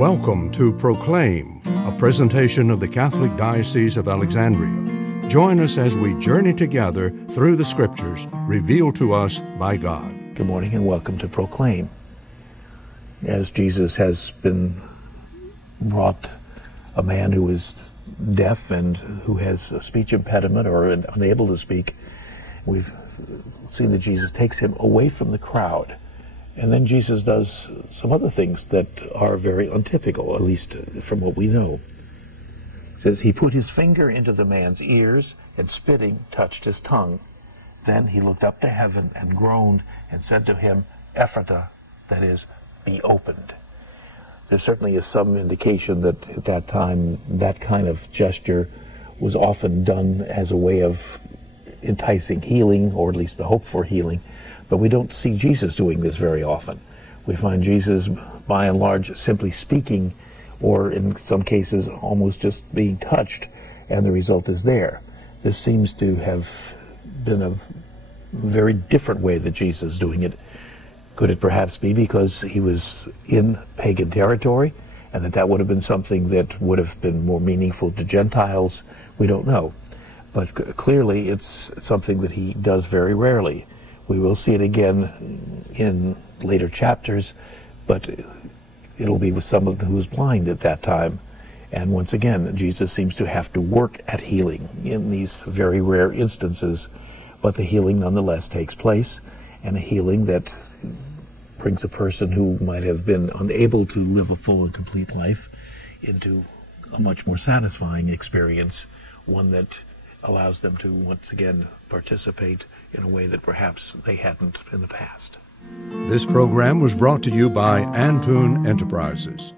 Welcome to Proclaim, a presentation of the Catholic Diocese of Alexandria. Join us as we journey together through the Scriptures revealed to us by God. Good morning and welcome to Proclaim. As Jesus has been brought, a man who is deaf and who has a speech impediment or unable to speak, we've seen that Jesus takes him away from the crowd. And then Jesus does some other things that are very untypical, at least from what we know. It says, he put his finger into the man's ears, and spitting touched his tongue. Then he looked up to heaven and groaned and said to him, Ephphatha, that is, be opened. There certainly is some indication that at that time that kind of gesture was often done as a way of enticing healing, or at least the hope for healing. But we don't see Jesus doing this very often. We find Jesus, by and large, simply speaking, or in some cases almost just being touched, and the result is there. This seems to have been a very different way that Jesus is doing it. Could it perhaps be because he was in pagan territory, and that would have been something that would have been more meaningful to Gentiles? We don't know. But clearly it's something that he does very rarely. We will see it again in later chapters, but it'll be with someone who is blind at that time. And once again, Jesus seems to have to work at healing in these very rare instances, but the healing nonetheless takes place, and a healing that brings a person who might have been unable to live a full and complete life into a much more satisfying experience, one that allows them to once again participate in a way that perhaps they hadn't in the past. This program was brought to you by Antoon Enterprises.